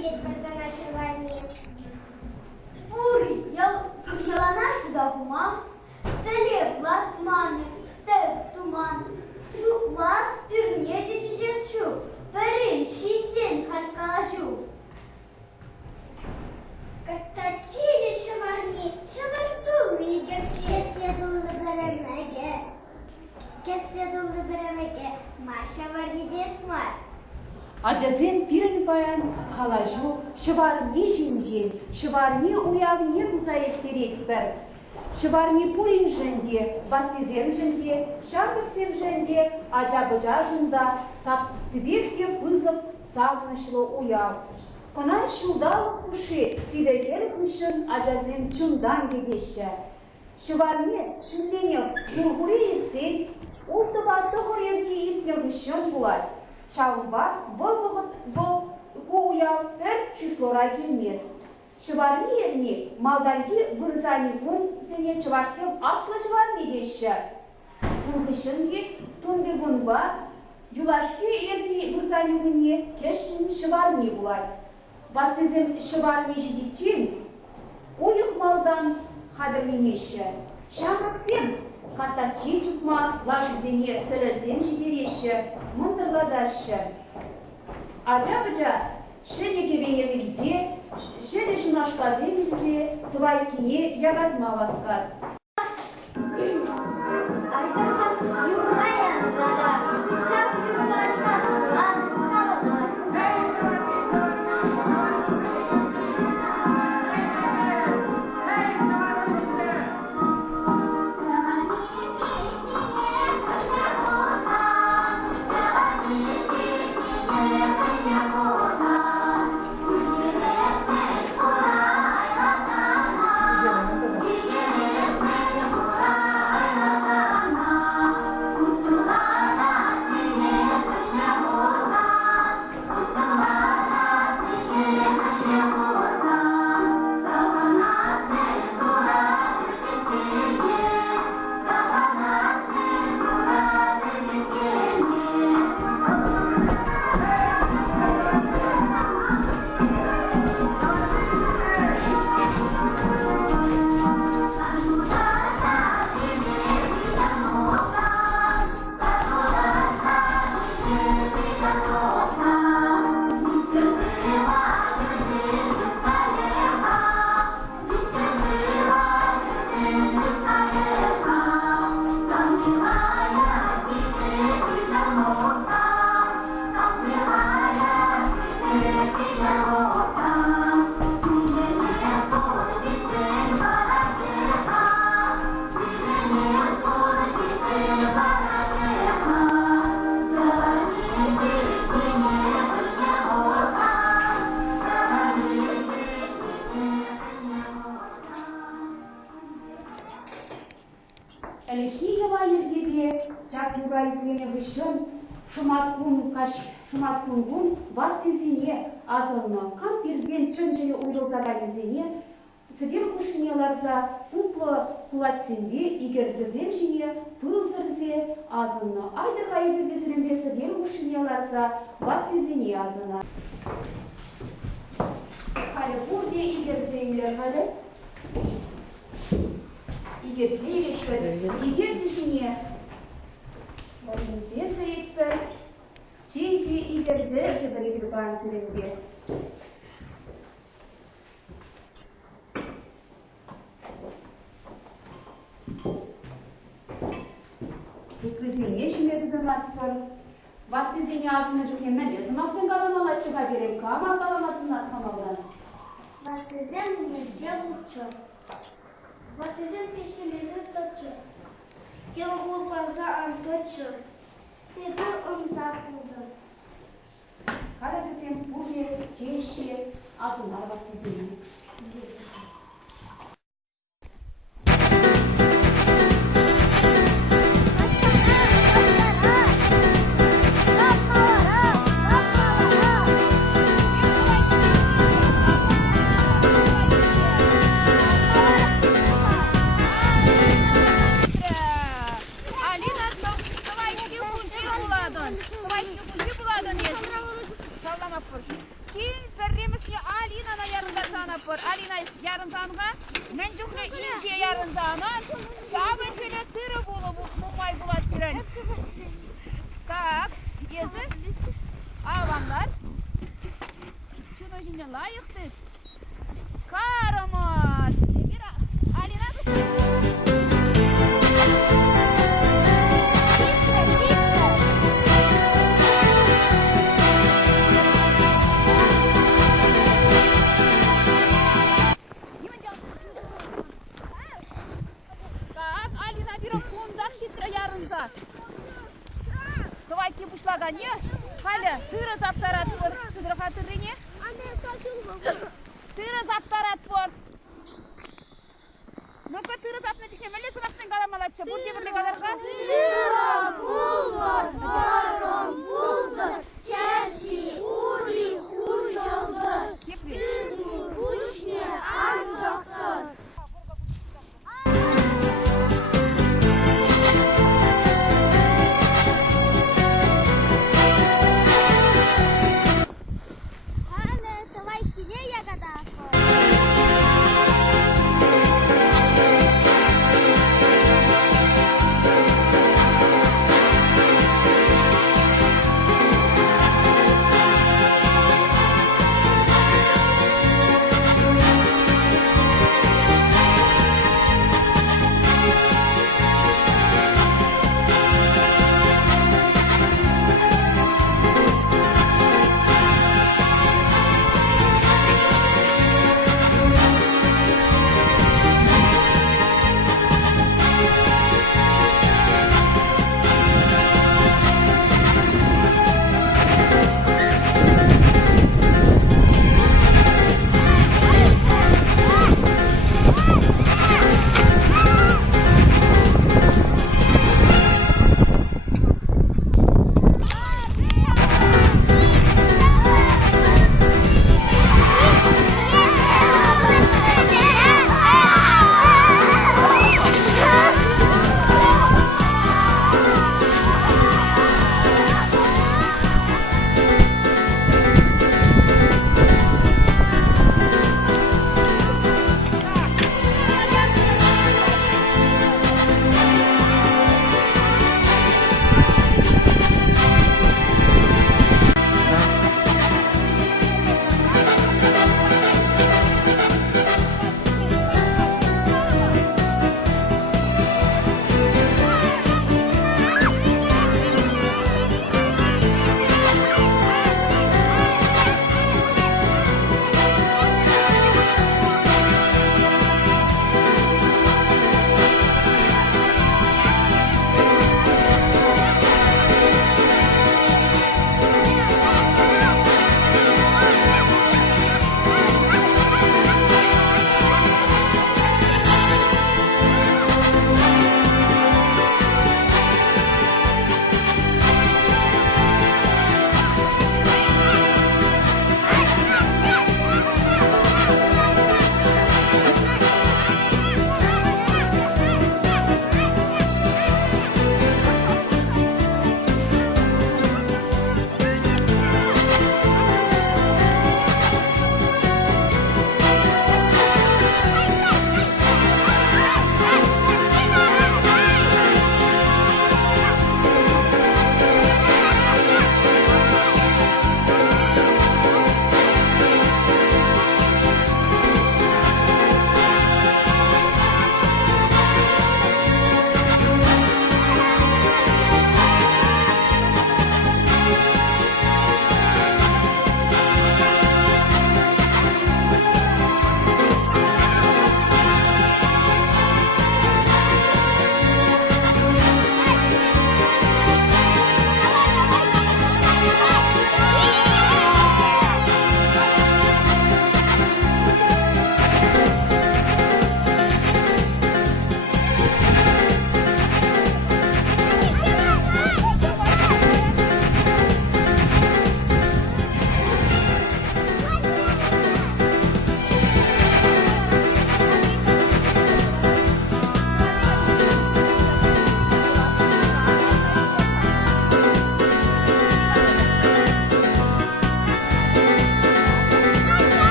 билет за нашей войне. Пурьялана шудагума, теле латманы, тев туман. Жуклас пирнете чудесшу, перин щитень харкалашу. Катачили шамарни, шамарту игер чеседулы беремеге. Кеседулы беремеге, маша варни десмар. Acazem pirin bayan kalaju, şıvarni jindin, şıvarni uyavni uzayettirekber. Şıvarni purin jindi, battizem jindi, şarkıksem jindi, acabıca jında, taktibekte pızıp savnaşlı uyav. Kana şudalık kuşu, sidegelik nişin acazem tümdan gedeşe. Şıvarni şüllenip zurguri etsen, ultu battı horevni itne gışın bular. Шалба выл куя пер числора келмес. Шыварни малданги вырзани кун сене чыварсем асла шыварни деші. Кунғышынги тунды гунба юлашки ерни вырзани гуне кешін шыварни булай. Баттызем шыварни жидичен уйық малдан қадырменеші. Шағырқсем Катачи чукма, лашызене сырызем жидереші, мұндырладашы. Ажа-быжа, шенеке бейемелзе, шене шунашқаземелзе, твайкине ягатма васкар. Айдархан юрмая радар, шап юрларда шылан сабалар. Шуматкунгун ваттизине азылны, кам перген чынжылы уйрылзаганезине, сыдер кушынеларза туплы кулатсенбе, игерзезем жине, пылзырзе азылны. Айды қайыбы безірінде сыдер кушынеларза ваттизине азылны. Қалі бұрде игерзе үйлер қалі? Игерзе үйлер шөді. Игерзе жине, Зенза етпір. Чейпи игерже жібірі білбан сірінде. Бүкізіне жемедідің аттыр. Ваттызіне азыны жүкенна лезім ақсын қаламала чыға берем, кама қаламатын атқамалдан. Ваттызен мүлде бұлчы. Ваттызен пешелезі тұтчы. Елғыл база анточы. Еді ұмза бұлды. Қара десем бұлде, теші, азынар ваттызіне. Чи перримешні var. Alina yarın zanğa. Men cümle ince yarın zanğa. Şahı şöyle tırı bulup bulmay bulat giren. Tak. Yezi. Avamlar. Şunu şimdi layıktır. Karımız. Alina Давайте пушлаган не, халя, тыры заптарат пор, тыдыр хатырыне. Тыры заптарат пор. Ну-ка тыры запны тихне, меле сынақсын қаламалатшы, бұл дебірлі қаларға? Тыра, булгар, жарым, булгар, шәрчи, ури, ушылды. Тырны, ушне, арзақтыр.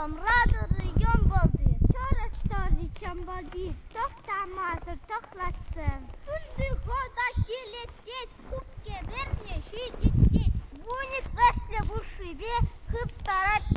Sonra rüyum buldu. Çorasta rüyum buldu. Toxtamazır, toxlatsın. Gündü hoda gelettet, kup geber neşi dittet. Vunik rastle bu şibe, kıp tarat